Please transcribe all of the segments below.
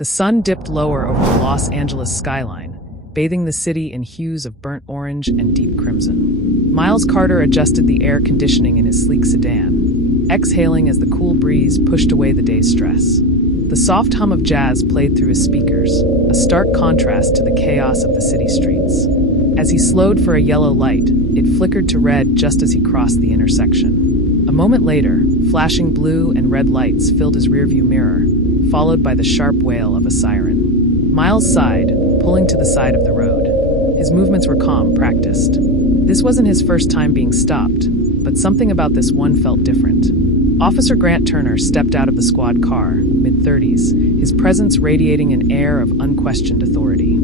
The sun dipped lower over the Los Angeles skyline, bathing the city in hues of burnt orange and deep crimson. Miles Carter adjusted the air conditioning in his sleek sedan, exhaling as the cool breeze pushed away the day's stress. The soft hum of jazz played through his speakers, a stark contrast to the chaos of the city streets. As he slowed for a yellow light, it flickered to red just as he crossed the intersection. A moment later, flashing blue and red lights filled his rearview mirror, followed by the sharp wail of a siren. Miles sighed, pulling to the side of the road. His movements were calm, practiced. This wasn't his first time being stopped, but something about this one felt different. Officer Grant Turner stepped out of the squad car, mid-30s, his presence radiating an air of unquestioned authority.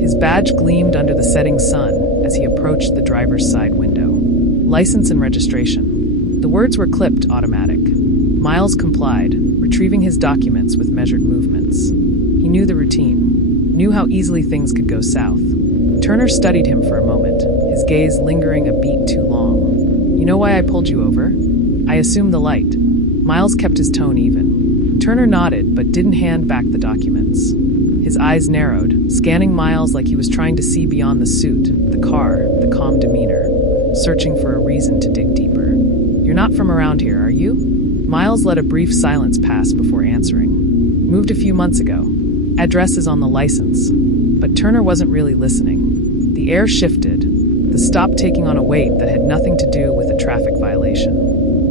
His badge gleamed under the setting sun as he approached the driver's side window. License and registration. The words were clipped automatic. Miles complied, retrieving his documents with measured movements. He knew the routine, knew how easily things could go south. Turner studied him for a moment, his gaze lingering a beat too long. "You know why I pulled you over? I assumed the light." Miles kept his tone even. Turner nodded, but didn't hand back the documents. His eyes narrowed, scanning Miles like he was trying to see beyond the suit, the car, the calm demeanor, searching for a reason to dig deeper. "You're not from around here, are you?" Miles let a brief silence pass before answering. "Moved a few months ago. Address is on the license." But Turner wasn't really listening. The air shifted, the stop taking on a weight that had nothing to do with a traffic violation.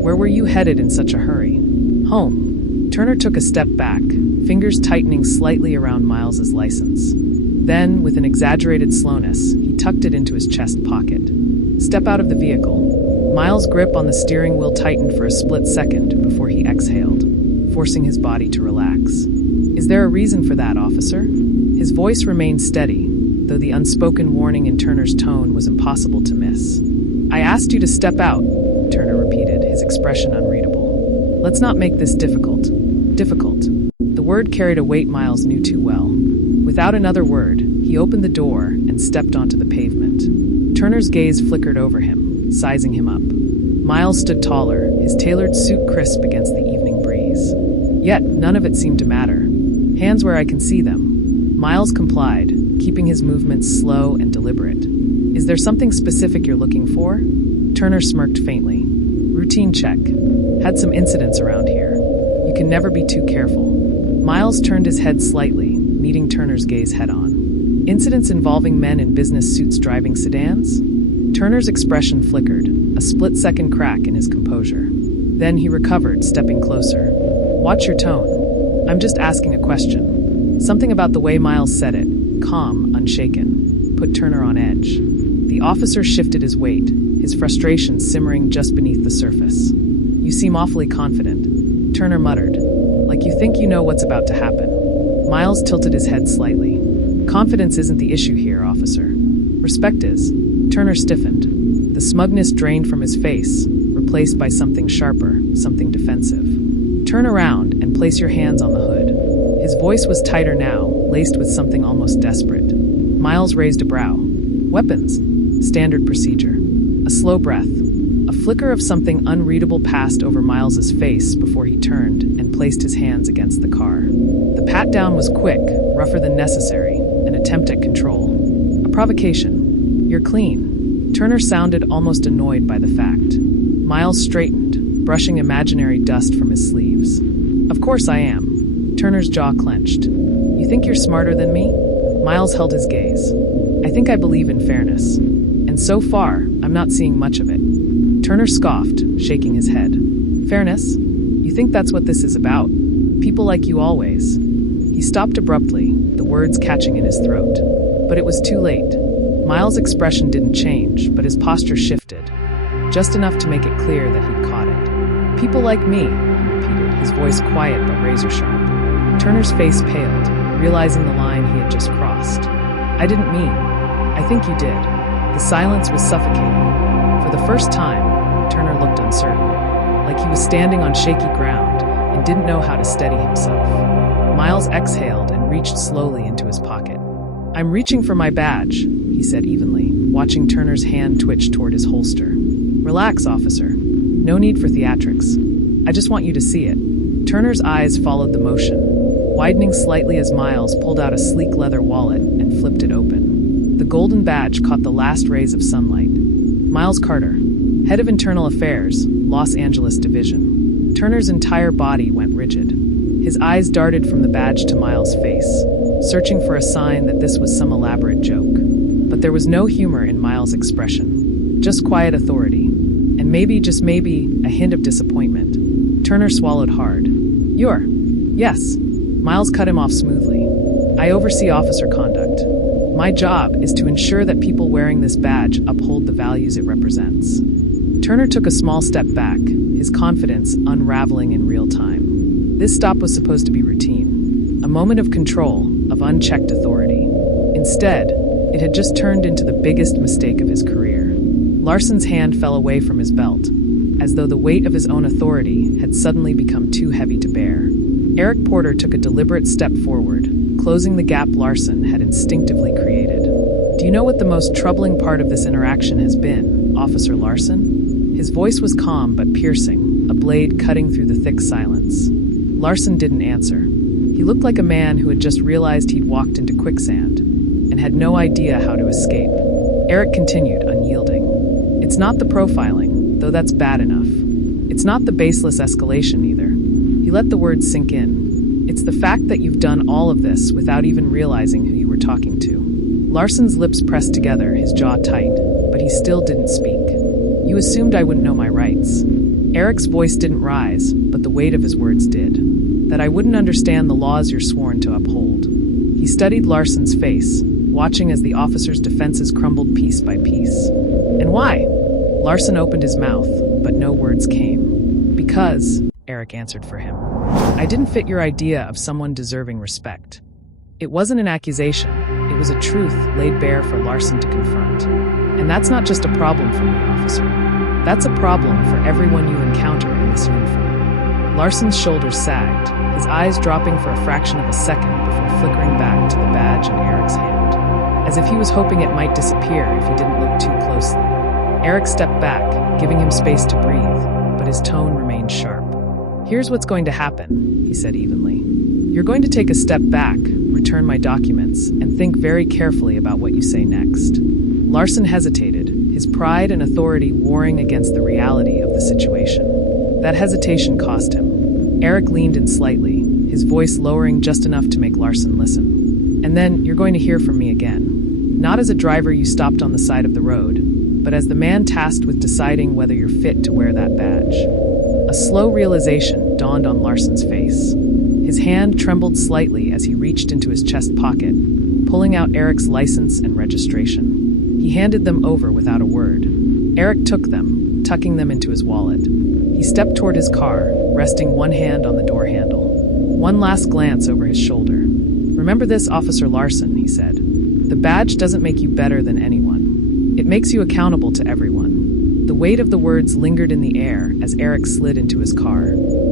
"Where were you headed in such a hurry?" "Home." Turner took a step back, fingers tightening slightly around Miles's license. Then, with an exaggerated slowness, he tucked it into his chest pocket. "Step out of the vehicle." Miles' grip on the steering wheel tightened for a split second before he exhaled, forcing his body to relax. "Is there a reason for that, officer?" His voice remained steady, though the unspoken warning in Turner's tone was impossible to miss. "I asked you to step out," Turner repeated, his expression unreadable. "Let's not make this difficult." Difficult. The word carried a weight Miles knew too well. Without another word, he opened the door and stepped onto the pavement. Turner's gaze flickered over him, sizing him up. Miles stood taller, his tailored suit crisp against the evening breeze. Yet, none of it seemed to matter. "Hands where I can see them." Miles complied, keeping his movements slow and deliberate. "Is there something specific you're looking for?" Turner smirked faintly. "Routine check. Had some incidents around here. You can never be too careful." Miles turned his head slightly, meeting Turner's gaze head-on. "Incidents involving men in business suits driving sedans?" Turner's expression flickered, a split-second crack in his composure. Then he recovered, stepping closer. "Watch your tone. I'm just asking a question." Something about the way Miles said it, calm, unshaken, put Turner on edge. The officer shifted his weight, his frustration simmering just beneath the surface. "You seem awfully confident," Turner muttered. "Like you think you know what's about to happen." Miles tilted his head slightly. "Confidence isn't the issue here, officer. Respect is." Turner stiffened. The smugness drained from his face, replaced by something sharper, something defensive. "Turn around and place your hands on the hood." His voice was tighter now, laced with something almost desperate. Miles raised a brow. "Weapons." Standard procedure. A slow breath. A flicker of something unreadable passed over Miles's face before he turned and placed his hands against the car. The pat-down was quick, rougher than necessary, an attempt at control. A provocation. "You're clean." Turner sounded almost annoyed by the fact. Miles straightened, brushing imaginary dust from his sleeves. "Of course I am." Turner's jaw clenched. "You think you're smarter than me?" Miles held his gaze. "I think I believe in fairness. And so far, I'm not seeing much of it." Turner scoffed, shaking his head. "Fairness? You think that's what this is about? People like you always." He stopped abruptly, the words catching in his throat. But it was too late. Miles' expression didn't change, but his posture shifted, just enough to make it clear that he'd caught it. "People like me," he repeated, his voice quiet but razor-sharp. Turner's face paled, realizing the line he had just crossed. "I didn't mean. I think you did." The silence was suffocating. For the first time, Turner looked uncertain, like he was standing on shaky ground and didn't know how to steady himself. Miles exhaled and reached slowly into his pocket. "I'm reaching for my badge," he said evenly, watching Turner's hand twitch toward his holster. "Relax, officer. No need for theatrics. I just want you to see it." Turner's eyes followed the motion, widening slightly as Miles pulled out a sleek leather wallet and flipped it open. The golden badge caught the last rays of sunlight. Miles Carter, Head of Internal Affairs, Los Angeles Division. Turner's entire body went rigid. His eyes darted from the badge to Miles' face, searching for a sign that this was some elaborate joke. But there was no humor in Miles' expression, just quiet authority, and maybe, just maybe, a hint of disappointment. Turner swallowed hard. Yes. Miles cut him off smoothly. I oversee officer conduct. My job is to ensure that people wearing this badge uphold the values it represents. Turner took a small step back, his confidence unraveling in real time. This stop was supposed to be routine, a moment of control, of unchecked authority. Instead, it had just turned into the biggest mistake of his career. Larson's hand fell away from his belt, as though the weight of his own authority had suddenly become too heavy to bear. Eric Porter took a deliberate step forward, closing the gap Larson had instinctively created. Do you know what the most troubling part of this interaction has been, Officer Larson? His voice was calm but piercing, a blade cutting through the thick silence. Larson didn't answer. He looked like a man who had just realized he'd walked into quicksand and had no idea how to escape. Eric continued, unyielding. It's not the profiling, though that's bad enough. It's not the baseless escalation either. He let the words sink in. It's the fact that you've done all of this without even realizing who you were talking to. Larson's lips pressed together, his jaw tight, but he still didn't speak. You assumed I wouldn't know my rights. Eric's voice didn't rise, but the weight of his words did. That I wouldn't understand the laws you're sworn to uphold. He studied Larson's face, watching as the officer's defenses crumbled piece by piece. And why? Larson opened his mouth, but no words came. Because, Eric answered for him, I didn't fit your idea of someone deserving respect. It wasn't an accusation, it was a truth laid bare for Larson to confront. And that's not just a problem for me, officer. That's a problem for everyone you encounter in this uniform. Larson's shoulders sagged, his eyes dropping for a fraction of a second before flickering back to the badge in Eric's hand, as if he was hoping it might disappear if he didn't look too closely. Eric stepped back, giving him space to breathe, but his tone remained sharp. Here's what's going to happen, he said evenly. You're going to take a step back, return my documents, and think very carefully about what you say next. Larson hesitated, his pride and authority warring against the reality of the situation. That hesitation cost him. Eric leaned in slightly, his voice lowering just enough to make Larson listen. And then you're going to hear from me again. Not as a driver you stopped on the side of the road, but as the man tasked with deciding whether you're fit to wear that badge. A slow realization dawned on Larson's face. His hand trembled slightly as he reached into his chest pocket, pulling out Eric's license and registration. He handed them over without a word. Eric took them, tucking them into his wallet. He stepped toward his car, resting one hand on the door handle. One last glance over his shoulder. Remember this, Officer Larson, he said. The badge doesn't make you better than anyone. It makes you accountable to everyone. The weight of the words lingered in the air as Eric slid into his car.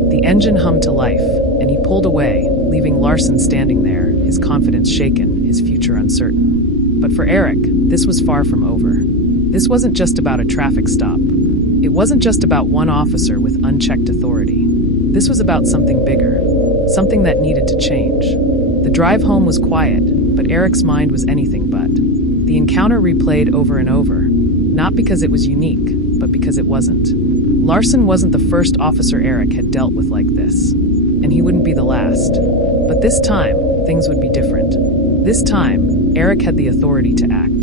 The engine hummed to life, and he pulled away, leaving Larson standing there, his confidence shaken, his future uncertain. But for Eric, this was far from over. This wasn't just about a traffic stop. It wasn't just about one officer with unchecked authority. This was about something bigger, something that needed to change. The drive home was quiet, but Eric's mind was anything but. The encounter replayed over and over, not because it was unique, but because it wasn't. Larson wasn't the first officer Eric had dealt with like this, and he wouldn't be the last. But this time, things would be different. This time, Eric had the authority to act.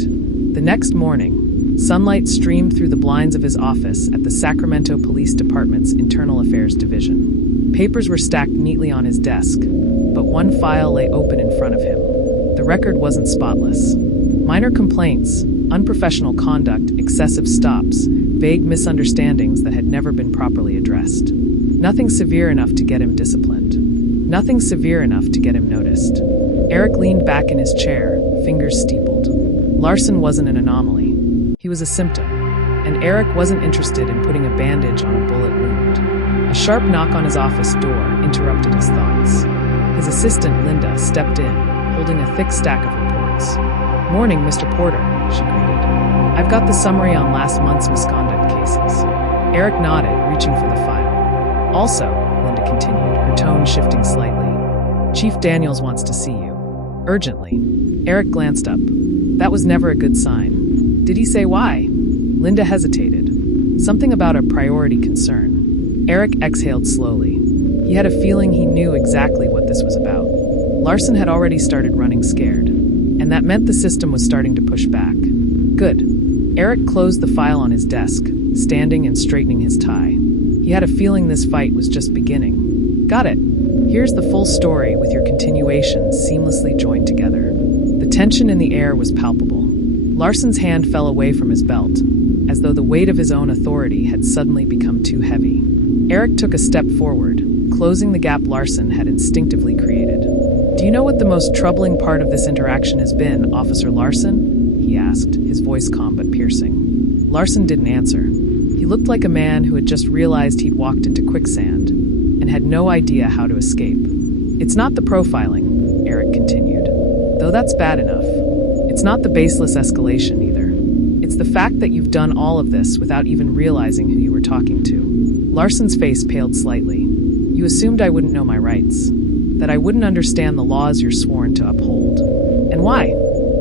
The next morning, sunlight streamed through the blinds of his office at the Sacramento Police Department's Internal Affairs Division. Papers were stacked neatly on his desk, but one file lay open in front of him. The record wasn't spotless. Minor complaints, unprofessional conduct, excessive stops, vague misunderstandings that had never been properly addressed. Nothing severe enough to get him disciplined. Nothing severe enough to get him noticed. Eric leaned back in his chair, fingers steepled. Larson wasn't an anomaly. He was a symptom, and Eric wasn't interested in putting a bandage on a bullet wound. A sharp knock on his office door interrupted his thoughts. His assistant, Linda, stepped in, holding a thick stack of reports. Morning, Mr. Porter, she greeted. I've got the summary on last month's misconduct cases. Eric nodded, reaching for the file. Also, Linda continued, her tone shifting slightly, Chief Daniels wants to see you. Urgently. Eric glanced up. That was never a good sign. Did he say why? Linda hesitated. Something about a priority concern. Eric exhaled slowly. He had a feeling he knew exactly what this was about. Larson had already started running scared, and that meant the system was starting to push back. Good. Eric closed the file on his desk, standing and straightening his tie. He had a feeling this fight was just beginning. Got it. Here's the full story with your continuations seamlessly joined together. The tension in the air was palpable. Larson's hand fell away from his belt, as though the weight of his own authority had suddenly become too heavy. Eric took a step forward, closing the gap Larson had instinctively created. Do you know what the most troubling part of this interaction has been, Officer Larson? He asked, his voice calm but piercing. Larson didn't answer. He looked like a man who had just realized he'd walked into quicksand and had no idea how to escape. It's not the profiling, Eric continued, though that's bad enough. It's not the baseless escalation either. It's the fact that you've done all of this without even realizing who you were talking to. Larson's face paled slightly. You assumed I wouldn't know my rights, that I wouldn't understand the laws you're sworn to uphold. And why?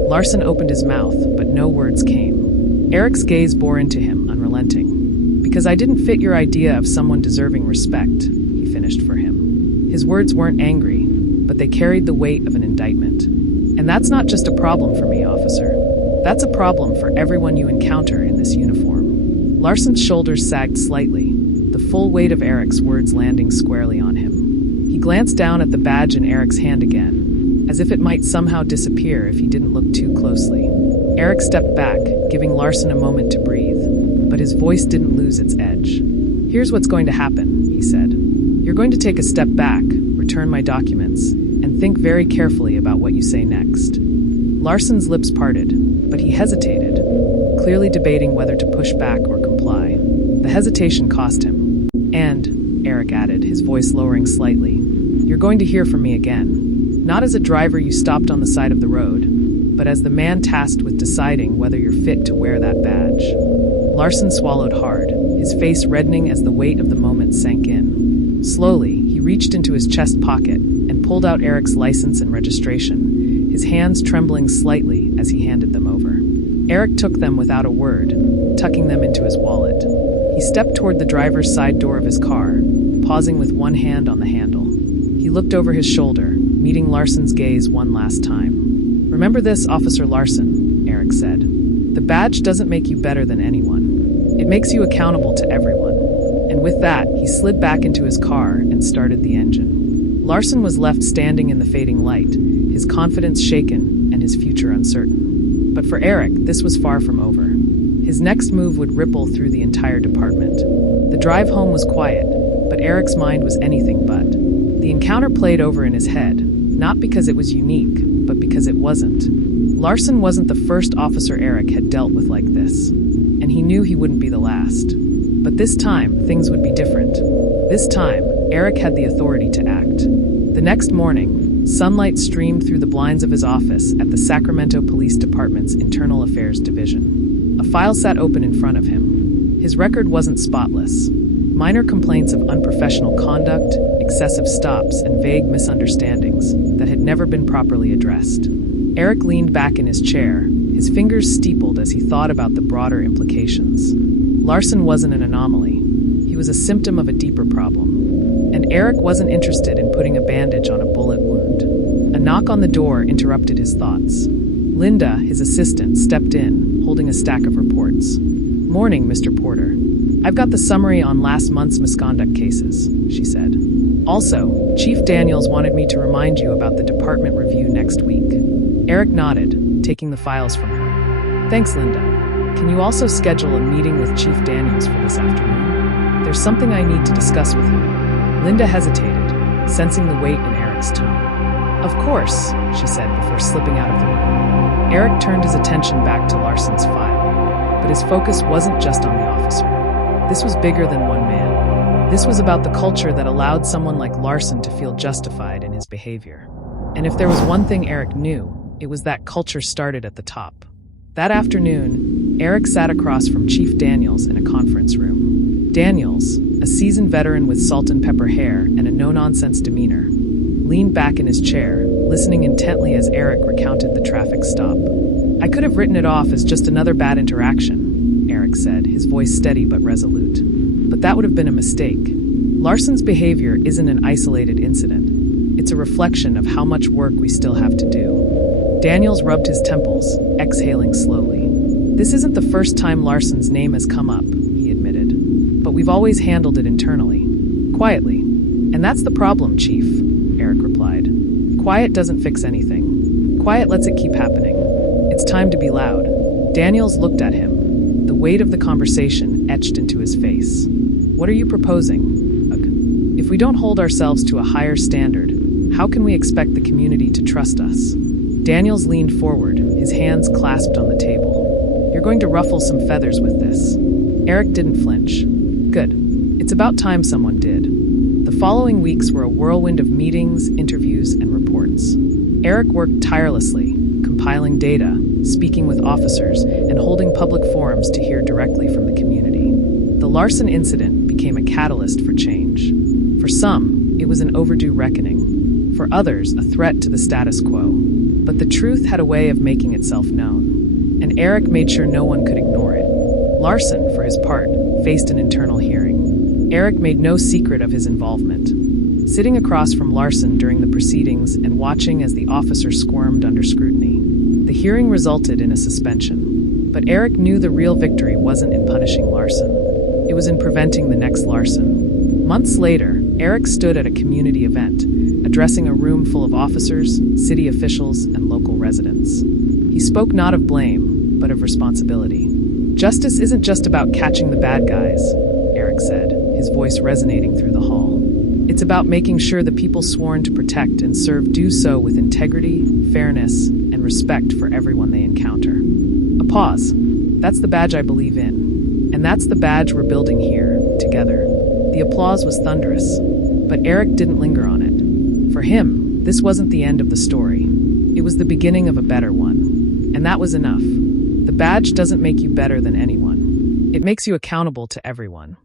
Larson opened his mouth, but no words came. Eric's gaze bore into him, unrelenting. Because I didn't fit your idea of someone deserving respect, he finished for him. His words weren't angry, but they carried the weight of an indictment. And that's not just a problem for me, officer. That's a problem for everyone you encounter in this uniform. Larson's shoulders sagged slightly, the full weight of Eric's words landing squarely on him. He glanced down at the badge in Eric's hand again, as if it might somehow disappear if he didn't look too closely. Eric stepped back, giving Larson a moment to breathe, but his voice didn't lose its edge. Here's what's going to happen, he said. You're going to take a step back, return my documents, and think very carefully about what you say next. Larson's lips parted, but he hesitated, clearly debating whether to push back or comply. The hesitation cost him. And, Eric added, his voice lowering slightly, you're going to hear from me again. Not as a driver you stopped on the side of the road, but as the man tasked with deciding whether you're fit to wear that badge. Larson swallowed hard, his face reddening as the weight of the moment sank in. Slowly, he reached into his chest pocket and pulled out Eric's license and registration, his hands trembling slightly as he handed them over. Eric took them without a word, tucking them into his wallet. He stepped toward the driver's side door of his car, pausing with one hand on the handle. He looked over his shoulder, meeting Larson's gaze one last time. Remember this, Officer Larson, Eric said. The badge doesn't make you better than anyone. It makes you accountable to everyone. And with that, he slid back into his car and started the engine. Larson was left standing in the fading light, his confidence shaken and his future uncertain. But for Eric, this was far from over. His next move would ripple through the entire department. The drive home was quiet, but Eric's mind was anything but. The encounter played over in his head, not because it was unique, but because it wasn't. Larson wasn't the first officer Eric had dealt with like this, and he knew he wouldn't be the last. But this time, things would be different. This time, Eric had the authority to act. The next morning, sunlight streamed through the blinds of his office at the Sacramento Police Department's Internal Affairs Division. A file sat open in front of him. His record wasn't spotless. Minor complaints of unprofessional conduct, excessive stops, and vague misunderstandings that had never been properly addressed. Eric leaned back in his chair, his fingers steepled as he thought about the broader implications. Larson wasn't an anomaly. He was a symptom of a deeper problem. And Eric wasn't interested in putting a bandage on a bullet wound. A knock on the door interrupted his thoughts. Linda, his assistant, stepped in, holding a stack of reports. Morning, Mr. Porter. I've got the summary on last month's misconduct cases, she said. Also, Chief Daniels wanted me to remind you about the department review next week. Eric nodded, taking the files from her. Thanks, Linda. Can you also schedule a meeting with Chief Daniels for this afternoon? There's something I need to discuss with him. Linda hesitated, sensing the weight in Eric's tone. Of course, she said before slipping out of the room. Eric turned his attention back to Larson's file, but his focus wasn't just on the officer. This was bigger than one man. This was about the culture that allowed someone like Larson to feel justified in his behavior. And if there was one thing Eric knew, it was that culture started at the top. That afternoon, Eric sat across from Chief Daniels in a conference room. Daniels, a seasoned veteran with salt and pepper hair and a no-nonsense demeanor, leaned back in his chair, listening intently as Eric recounted the traffic stop. "I could have written it off as just another bad interaction," Eric said, his voice steady but resolute. "But that would have been a mistake. Larson's behavior isn't an isolated incident. It's a reflection of how much work we still have to do." Daniels rubbed his temples, exhaling slowly. "This isn't the first time Larson's name has come up," he admitted. "But we've always handled it internally. Quietly. And that's the problem, Chief," Eric replied. "Quiet doesn't fix anything. Quiet lets it keep happening. It's time to be loud." Daniels looked at him, the weight of the conversation etched into his face. "What are you proposing, Ugh? If we don't hold ourselves to a higher standard, how can we expect the community to trust us?" Daniels leaned forward, his hands clasped on the table. "You're going to ruffle some feathers with this." Eric didn't flinch. "Good. It's about time someone did." The following weeks were a whirlwind of meetings, interviews, and reports. Eric worked tirelessly, compiling data, speaking with officers, and holding public forums to hear directly from the community. The Larson incident became a catalyst for change. For some, it was an overdue reckoning. For others, a threat to the status quo. But the truth had a way of making itself known, and Eric made sure no one could ignore it. Larson, for his part, faced an internal hearing. Eric made no secret of his involvement. Sitting across from Larson during the proceedings and watching as the officer squirmed under scrutiny, the hearing resulted in a suspension. But Eric knew the real victory wasn't in punishing Larson. It was in preventing the next Larson. Months later, Eric stood at a community event, addressing a room full of officers, city officials, and local residents. He spoke not of blame, but of responsibility. "Justice isn't just about catching the bad guys," Eric said, his voice resonating through the hall. "It's about making sure the people sworn to protect and serve do so with integrity, fairness, and respect for everyone they encounter." A pause. "That's the badge I believe in. And that's the badge we're building here, together." The applause was thunderous, but Eric didn't linger on it. For him, this wasn't the end of the story. It was the beginning of a better one. And that was enough. The badge doesn't make you better than anyone. It makes you accountable to everyone.